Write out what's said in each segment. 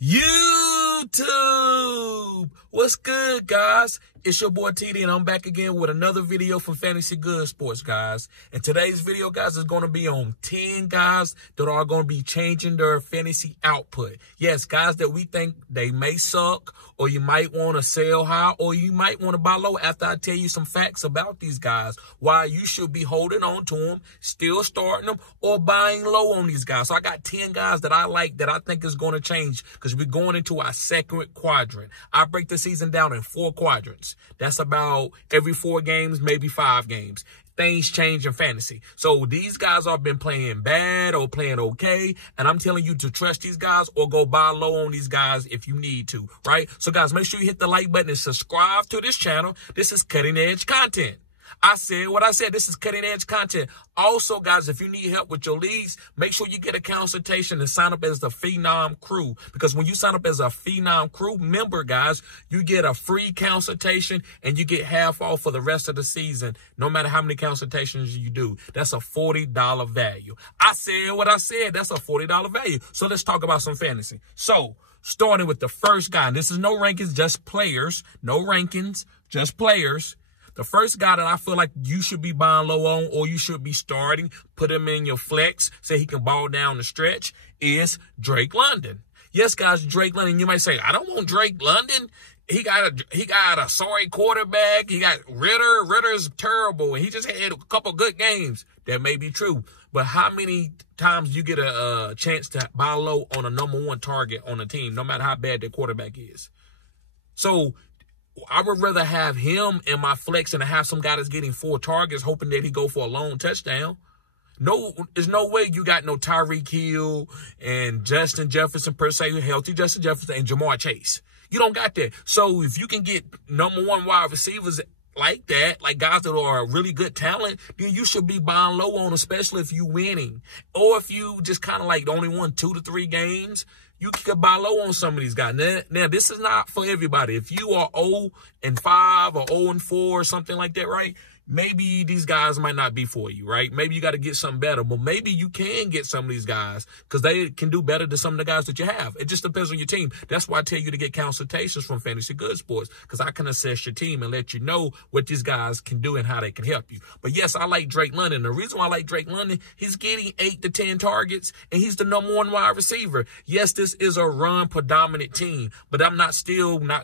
YouTube, what's good, guys? It's your boy TD, and I'm back again with another video from Fantasy Good Sports, guys. And today's video, guys, is going to be on 10 guys that are going to be changing their fantasy output. Yes, guys that we think they may suck, or you might want to sell high, or you might want to buy low after I tell you some facts about these guys, why you should be holding on to them, still starting them, or buying low on these guys. So I got 10 guys that I like that I think is going to change because we're going into our second quadrant. I break the season down in 4 quadrants. That's about every 4 games, maybe 5 games. Things change in fantasy. So these guys have been playing bad or playing okay. And I'm telling you to trust these guys or go buy low on these guys if you need to, right? So guys, make sure you hit the like button and subscribe to this channel. This is cutting edge content. I said what I said. This is cutting edge content. Also, guys, if you need help with your leagues, make sure you get a consultation and sign up as the Phenom Crew. Because when you sign up as a Phenom Crew member, guys, you get a free consultation and you get half off for the rest of the season, no matter how many consultations you do. That's a $40 value. I said what I said. That's a $40 value. So let's talk about some fantasy. So starting with the first guy, and this is no rankings, just players. No rankings, just players. The first guy that I feel like you should be buying low on or you should be starting, put him in your flex so he can ball down the stretch, is Drake London. Yes, guys, Drake London. You might say, I don't want Drake London. He got a sorry quarterback. He got Ritter. Ritter's terrible, and he just had a couple good games. That may be true. But how many times you get a chance to buy low on a #1 target on a team, no matter how bad their quarterback is? So I would rather have him in my flex and have some guy that's getting 4 targets, hoping that he go for a long touchdown. No, there's no way you got no Tyreek Hill and Justin Jefferson per se, healthy Justin Jefferson and Jamar Chase. You don't got that. So if you can get #1 wide receivers like that, like guys that are really good talent, then you should be buying low on, especially if you winning. Or if you just kind of like only won 2 to 3 games, you can buy low on some of these guys. Now, this is not for everybody. If you are 0-5 or 0-4 or something like that, right? Maybe these guys might not be for you, right? Maybe you got to get something better, but maybe you can get some of these guys because they can do better than some of the guys that you have. It just depends on your team. That's why I tell you to get consultations from Fantasy Good Sports, because I can assess your team and let you know what these guys can do and how they can help you. But yes, I like Drake London. The reason why I like Drake London, he's getting 8 to 10 targets and he's the #1 wide receiver. Yes, this is a run predominant team, but I'm not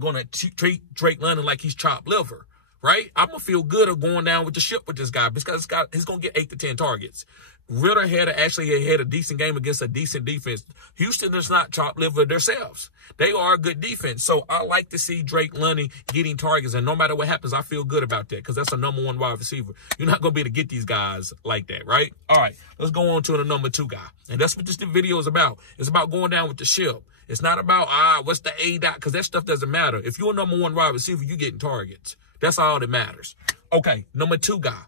going to treat Drake London like he's chopped liver. Right? I'm going to feel good of going down with the ship with this guy because he's going to get 8 to 10 targets. Ritter actually had a decent game against a decent defense. Houston is not chopped liver themselves. They are a good defense. So I like to see Drake London getting targets. And no matter what happens, I feel good about that because that's a #1 wide receiver. You're not going to be able to get these guys like that, right? All right, let's go on to the #2 guy. And that's what this video is about. It's about going down with the ship. It's not about, what's the A dot, because that stuff doesn't matter. If you're a #1 wide receiver, you're getting targets. That's all that matters. Okay, #2 guy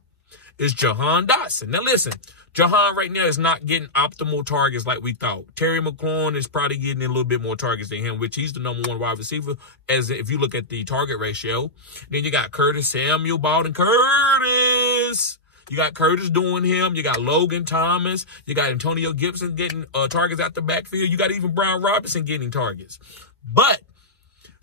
is Jahan Dotson. Now listen, Jahan right now is not getting optimal targets like we thought. Terry McLaurin is probably getting a little bit more targets than him, which he's the #1 wide receiver as if you look at the target ratio. Then you got Curtis Samuel, Baldwin Curtis. You got Curtis doing him. You got Logan Thomas. You got Antonio Gibson getting targets out the backfield. You got even Brian Robinson getting targets. But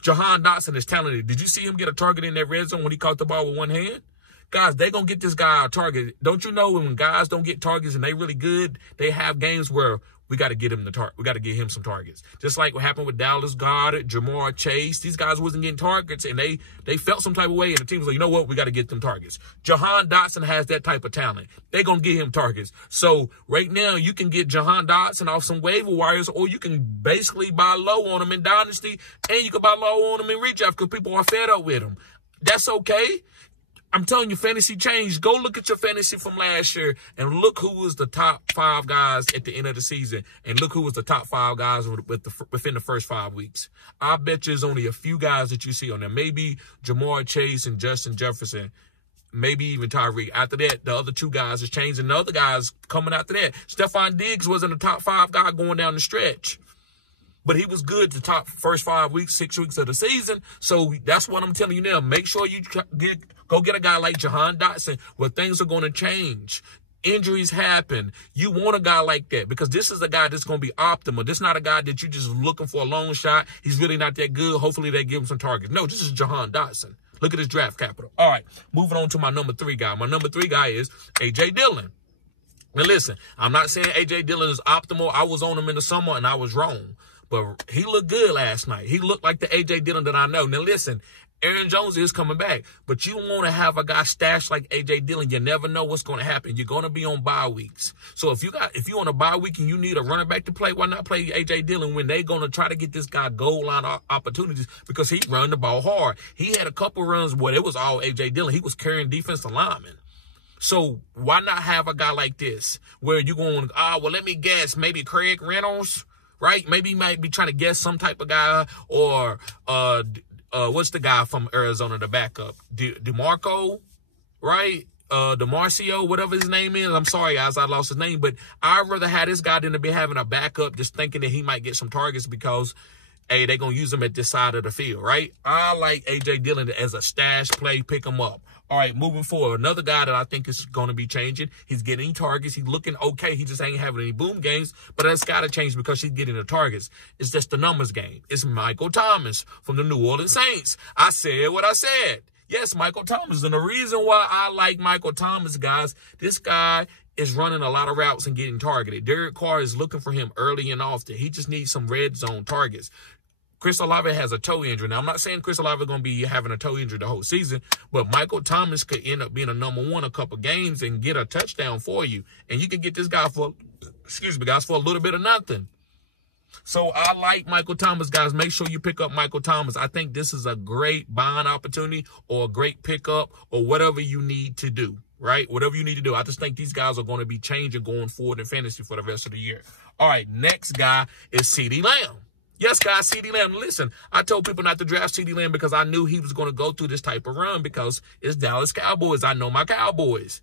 Jahan Dotson is talented. Did you see him get a target in that red zone when he caught the ball with one hand? Guys, they're going to get this guy a target. Don't you know when guys don't get targets and they really good, they have games where we got to get him we got to get him some targets. Just like what happened with Dallas Goedert, Jamar Chase. These guys wasn't getting targets and they felt some type of way and the team was like, you know what? We got to get them targets. Jahan Dotson has that type of talent. They're going to get him targets. So right now you can get Jahan Dotson off some waiver wires or you can basically buy low on him in Dynasty and you can buy low on him in redraft because people are fed up with him. That's okay. I'm telling you, fantasy changed. Go look at your fantasy from last year and look who was the top 5 guys at the end of the season. And look who was the top 5 guys within the first 5 weeks. I bet you there's only a few guys that you see on there. Maybe Jamar Chase and Justin Jefferson. Maybe even Tyreek. After that, the other 2 guys is changing. The other guys coming after that. Stephon Diggs wasn't a top 5 guy going down the stretch. But he was good the top first 5 weeks, 6 weeks of the season. So that's what I'm telling you now. Make sure you go get a guy like Jahan Dotson where things are going to change. Injuries happen. You want a guy like that because this is a guy that's going to be optimal. This is not a guy that you're just looking for a long shot. He's really not that good. Hopefully they give him some targets. No, this is Jahan Dotson. Look at his draft capital. All right, moving on to my number 3 guy. My number 3 guy is A.J. Dillon. Now, listen, I'm not saying A.J. Dillon is optimal. I was on him in the summer, and I was wrong. But he looked good last night. He looked like the A.J. Dillon that I know. Now, listen, Aaron Jones is coming back, but you want to have a guy stashed like A.J. Dillon. You never know what's going to happen. You're going to be on bye weeks. So if you're on a bye week and you need a running back to play, why not play A.J. Dillon when they're going to try to get this guy goal line opportunities because he run the ball hard. He had a couple runs where it was all A.J. Dillon. He was carrying defensive linemen. So why not have a guy like this where you're going, well, let me guess, maybe Craig Reynolds, right? Maybe he might be trying to guess some type of guy or what's the guy from Arizona, the backup? DeMarco, right? DeMarcio, whatever his name is. I'm sorry, guys, I lost his name. But I'd rather have this guy than to be having a backup just thinking that he might get some targets because, hey, they're going to use him at this side of the field, right? I like A.J. Dillon as a stash play, pick him up. All right, moving forward, another guy that I think is going to be changing. He's getting targets. He's looking okay. He just ain't having any boom games, but that's got to change because he's getting the targets. It's just the numbers game. It's Michael Thomas from the New Orleans Saints. I said what I said. Yes, Michael Thomas. And the reason why I like Michael Thomas, guys, this guy is running a lot of routes and getting targeted. Derek Carr is looking for him early and often. He just needs some red zone targets. Chris Olave has a toe injury. Now, I'm not saying Chris Olave is going to be having a toe injury the whole season, but Michael Thomas could end up being a number 1 a couple games and get a touchdown for you. And you can get this guy for, for a little bit of nothing. So I like Michael Thomas, guys. Make sure you pick up Michael Thomas. I think this is a great buying opportunity or a great pickup or whatever you need to do, right? Whatever you need to do. I just think these guys are going to be changing going forward in fantasy for the rest of the year. All right, next guy is CeeDee Lamb. Yes, guys, CeeDee Lamb. Listen, I told people not to draft CeeDee Lamb because I knew he was going to go through this type of run because it's Dallas Cowboys. I know my Cowboys.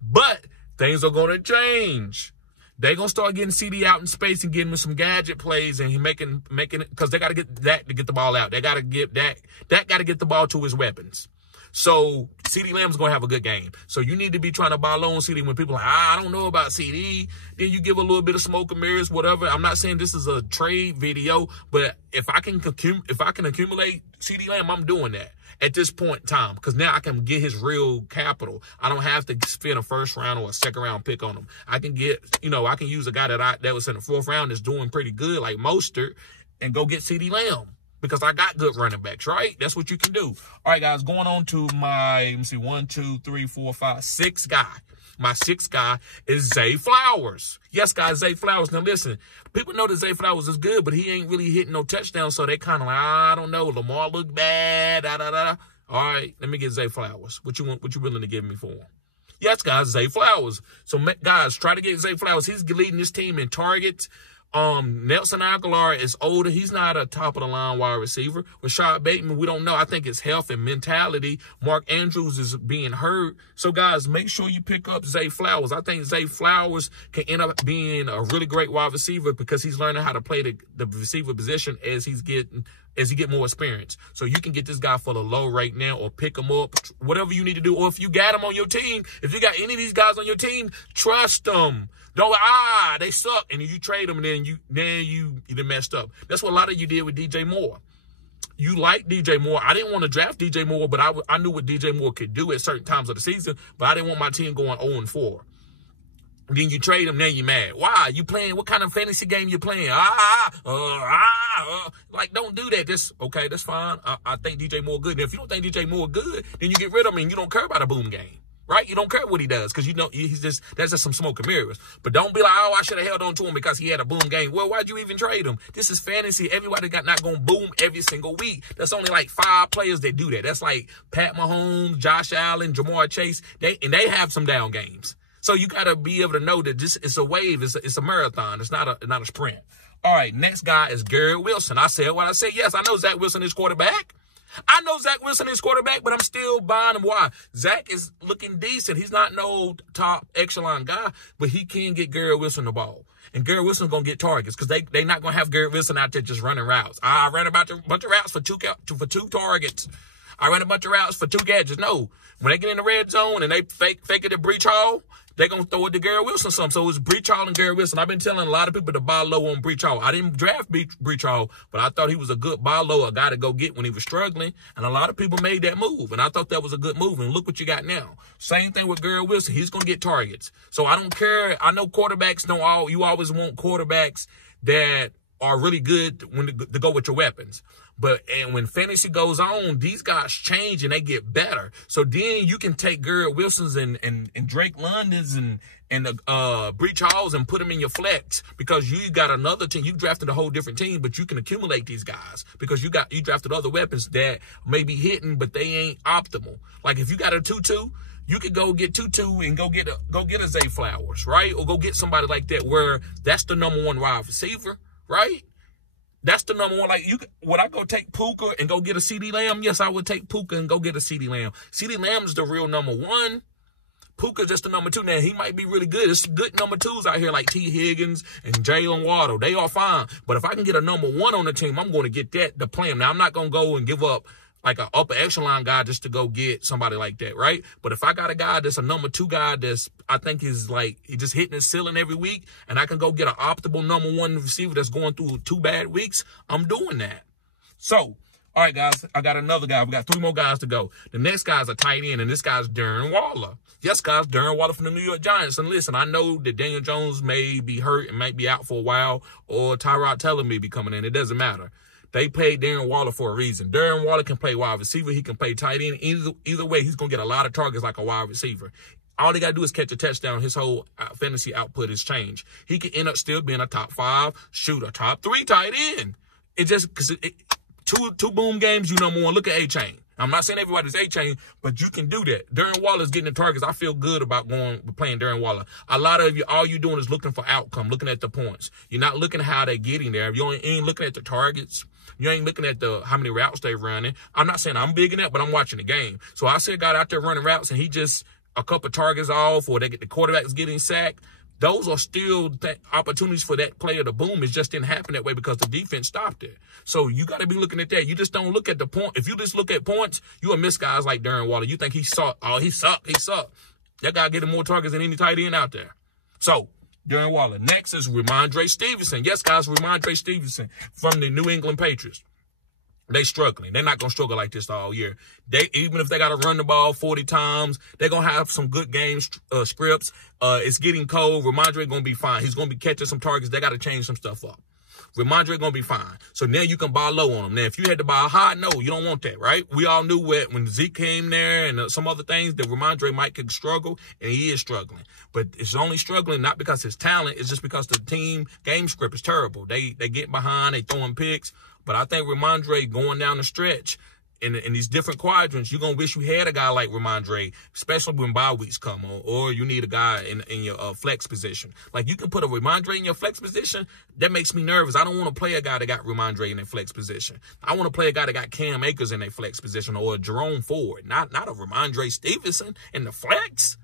But things are going to change. They're going to start getting CeeDee out in space and getting him some gadget plays and he making it because they got to get that to get the ball out. They got to get that got to get the ball to his weapons. So CeeDee Lamb's going to have a good game. So you need to be trying to buy low on CeeDee when people are like, I don't know about CeeDee. Then you give a little bit of smoke and mirrors, whatever. I'm not saying this is a trade video, but if I can accumulate CeeDee Lamb, I'm doing that at this point in time because now I can get his real capital. I don't have to spend a first round or a second round pick on him. I can get, I can use a guy that was in the 4th round that's doing pretty good like Mostert and go get CeeDee Lamb. Because I got good running backs, right? That's what you can do. All right, guys, going on to my, let me see, 1, 2, 3, 4, 5, 6 guy. My 6th guy is Zay Flowers. Yes, guys, Zay Flowers. Now, listen, people know that Zay Flowers is good, but he ain't really hitting no touchdowns, so they kind of like, I don't know, Lamar look bad, da-da-da. All right, let me get Zay Flowers. What you willing to give me for him? Yes, guys, Zay Flowers. So, guys, try to get Zay Flowers. He's leading this team in targets. Nelson Aguilar is older. He's not a top-of-the-line wide receiver. Rashad Bateman, we don't know. I think it's health and mentality. Mark Andrews is being hurt. So, guys, make sure you pick up Zay Flowers. I think Zay Flowers can end up being a really great wide receiver because he's learning how to play the receiver position as he get more experience. So you can get this guy for the low right now or pick him up, whatever you need to do. Or if you got him on your team, if you got any of these guys on your team, trust them. Don't they suck, and you trade them, and then you messed up. That's what a lot of you did with DJ Moore. You like DJ Moore. I didn't want to draft DJ Moore, but I knew what DJ Moore could do at certain times of the season, but I didn't want my team going 0-4. Then you trade him, now you're mad. Why? You playing, what kind of fantasy game you playing? Like, don't do that. Okay, that's fine. I think DJ Moore good. And if you don't think DJ Moore good, then you get rid of him and you don't care about a boom game. Right? You don't care what he does because that's just some smoke and mirrors. But don't be like, I should have held on to him because he had a boom game. Well, why'd you even trade him? This is fantasy. Everybody not going to boom every single week. That's only like 5 players that do that. That's like Pat Mahomes, Josh Allen, Jamar Chase. They have some down games. So you got to be able to know that it's a wave. It's a marathon. It's not a sprint. All right, next guy is Garrett Wilson. I said what I said. Yes, I know Zach Wilson is quarterback. But I'm still buying him. Why? Zach is looking decent. He's not no top echelon guy, but he can get Garrett Wilson the ball. And Garrett Wilson's going to get targets because they not going to have Garrett Wilson out there just running routes. I ran a bunch of routes for two targets. I ran a bunch of routes for 2 gadgets. No. When they get in the red zone and they fake it at Breach Hall, they're going to throw it to Garrett Wilson some. So it's Breach Hall and Garrett Wilson. I've been telling a lot of people to buy low on Breach Hall. I didn't draft Breach Hall, but I thought he was a good buy low, a guy to go get when he was struggling. And a lot of people made that move. And I thought that was a good move. And look what you got now. Same thing with Garrett Wilson. He's going to get targets. So I don't care. I know quarterbacks you always want quarterbacks that are really good to go with your weapons. And when fantasy goes on, these guys change and they get better. So then you can take Garrett Wilson's and Drake London's and Breach Halls and put them in your flex because you got another team. You drafted a whole different team, but you can accumulate these guys because you drafted other weapons that may be hitting, but they ain't optimal. Like if you got a 2-2, you could go get 2-2 and go get a Zay Flowers, right? Or go get somebody like that where that's the number one wide receiver, right? That's the number one. Like, would I go take Puka and go get a CeeDee Lamb? Yes, I would take Puka and go get a CeeDee Lamb. CeeDee Lamb is the real number one. Puka's just the number two. Now, he might be really good. There's good number twos out here like T. Higgins and Jalen Waddle. They are fine. But if I can get a number one on the team, I'm going to get that to play him. Now, I'm not going to go and give up like an upper echelon guy just to go get somebody like that, right? But if I got a guy that's a number two guy I think is like, he just hitting his ceiling every week, and I can go get an optimal number one receiver that's going through 2 bad weeks, I'm doing that. So, all right, guys, I got another guy. We got 3 more guys to go. The next guy's a tight end, and this guy's Darren Waller. Yes, guys, Darren Waller from the New York Giants. And listen, I know that Daniel Jones may be hurt and might be out for a while, or Tyrod Taylor may be coming in. It doesn't matter. They paid Darren Waller for a reason. Darren Waller can play wide receiver. He can play tight end. Either way, he's going to get a lot of targets like a wide receiver. All he got to do is catch a touchdown. His whole fantasy output is changed. He could end up still being a top 5 shooter, top 3 tight end. It just, because two boom games, you number one. Look at A-Chain. I'm not saying everybody's A-Chain, but you can do that. Darren Waller's getting the targets. I feel good about playing Darren Waller. A lot of you, all you're doing is looking for outcome, looking at the points. You're not looking at how they're getting there. You ain't looking at the targets. You ain't looking at how many routes they're running. I'm not saying I'm big in that, but I'm watching the game. So I see a guy out there running routes, and he just a couple targets off, or the quarterback's getting sacked. Those are still opportunities for that player to boom. It just didn't happen that way because the defense stopped it. So you got to be looking at that. You just don't look at the point. If you just look at points, you will miss guys like Darren Waller. You think he sucked. Oh, he sucked. That guy getting more targets than any tight end out there. So, Darren Waller. Next is Rhamondre Stevenson. Yes, guys, Rhamondre Stevenson from the New England Patriots. They struggling. They're not going to struggle like this all year. Even if they got to run the ball 40 times, they're going to have some good game scripts. It's getting cold. Rhamondre going to be fine. He's going to be catching some targets. They got to change some stuff up. Rhamondre going to be fine. So now you can buy low on him. Now, if you had to buy high, no, you don't want that, right? We all knew when Zeke came there and some other things that Rhamondre might could struggle, and he is struggling. But it's only struggling not because his talent, it's just because the team game script is terrible. They get behind, they throwing picks. But I think Rhamondre going down the stretch in these different quadrants, you're going to wish you had a guy like Rhamondre, especially when bye weeks come on, or you need a guy in your flex position. Like, you can put a Rhamondre in your flex position. That makes me nervous. I don't want to play a guy that got Rhamondre in their flex position. I want to play a guy that got Cam Akers in their flex position, or a Jerome Ford, not a Rhamondre Stevenson in the flex.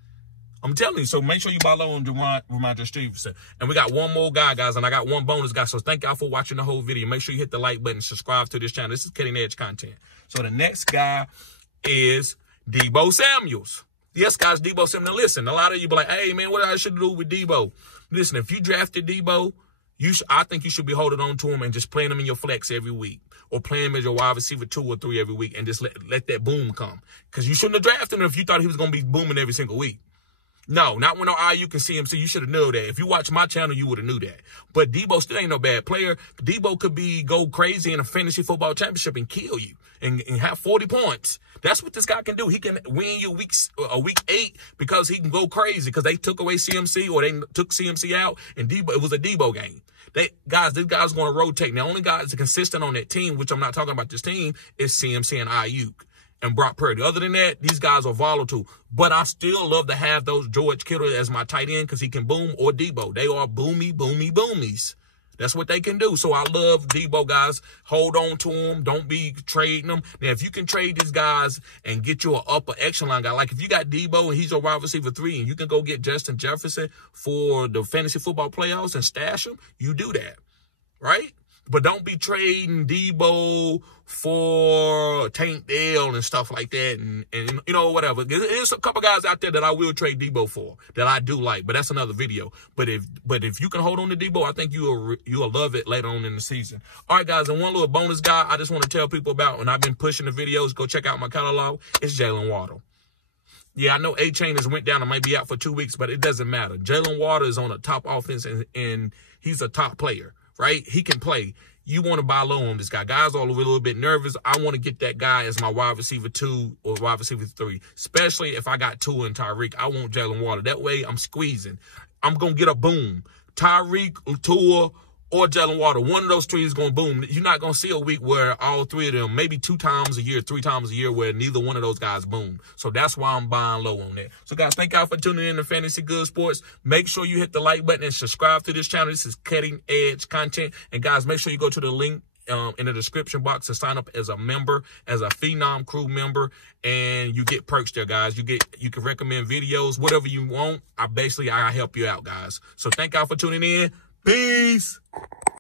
I'm telling you, so make sure you buy low on Rhamondre Stevenson. And we got one more guy, guys, and I got one bonus guy. So thank y'all for watching the whole video. Make sure you hit the like button, subscribe to this channel. This is Cutting Edge content. So the next guy is Deebo Samuels. Yes, guys, Deebo Samuels. Now, listen, a lot of you be like, hey, man, what I should do with Deebo? Listen, if you drafted Deebo, I think you should be holding on to him and just playing him in your flex every week, or playing him as your wide receiver 2 or 3 every week, and just let that boom come. Because you shouldn't have drafted him if you thought he was going to be booming every single week. No, not when no Ayuk and CMC. You should have known that. If you watch my channel, you would have knew that. But Deebo still ain't no bad player. Deebo could go crazy in a fantasy football championship and kill you and have 40 points. That's what this guy can do. He can win you week 8 because he can go crazy because they took away CMC, or they took CMC out, and it was a Deebo game. This guy's going to rotate. Now, the only guy that's consistent on that team, which I'm not talking about this team, is CMC and Ayuk and Brock Purdy. Other than that, these guys are volatile. But I still love to have those George Kittle as my tight end because he can boom, or Deebo. They are boomies. That's what they can do. So I love Deebo, guys. Hold on to them. Don't be trading them. Now, if you can trade these guys and get you an upper echelon guy, like if you got Deebo and he's your wide receiver 3, and you can go get Justin Jefferson for the fantasy football playoffs and stash him, you do that, right? But don't be trading Debo for Tank Dell and stuff like that, and you know, whatever. There's a couple guys out there that I will trade Debo for that I do like, but that's another video. But if you can hold on to Debo, I think you'll love it later on in the season. All right, guys, and one little bonus guy I just want to tell people about, and I've been pushing the videos, go check out my catalog, it's Jalen Waddle. Yeah, I know A-Chain has went down and might be out for 2 weeks, but it doesn't matter. Jalen Waddle is on a top offense, and he's a top player, right? He can play. You want to buy low on this guy. Guys are a little bit nervous. I want to get that guy as my wide receiver 2 or wide receiver 3, especially if I got Tua and Tyreek. I want Jalen Waddle. That way I'm squeezing. I'm going to get a boom. Tyreek, Tua, or Jalen Waddle. One of those three is going to boom. You're not going to see a week where all three of them, maybe 2 times a year, 3 times a year, where neither one of those guys boom. So that's why I'm buying low on that. So, guys, thank y'all for tuning in to Fantasy Good Sports. Make sure you hit the like button and subscribe to this channel. This is cutting-edge content. And, guys, make sure you go to the link in the description box to sign up as a member, as a Phenom Crew member, and you get perks there, guys. You can recommend videos, whatever you want. I help you out, guys. So thank y'all for tuning in. Peace.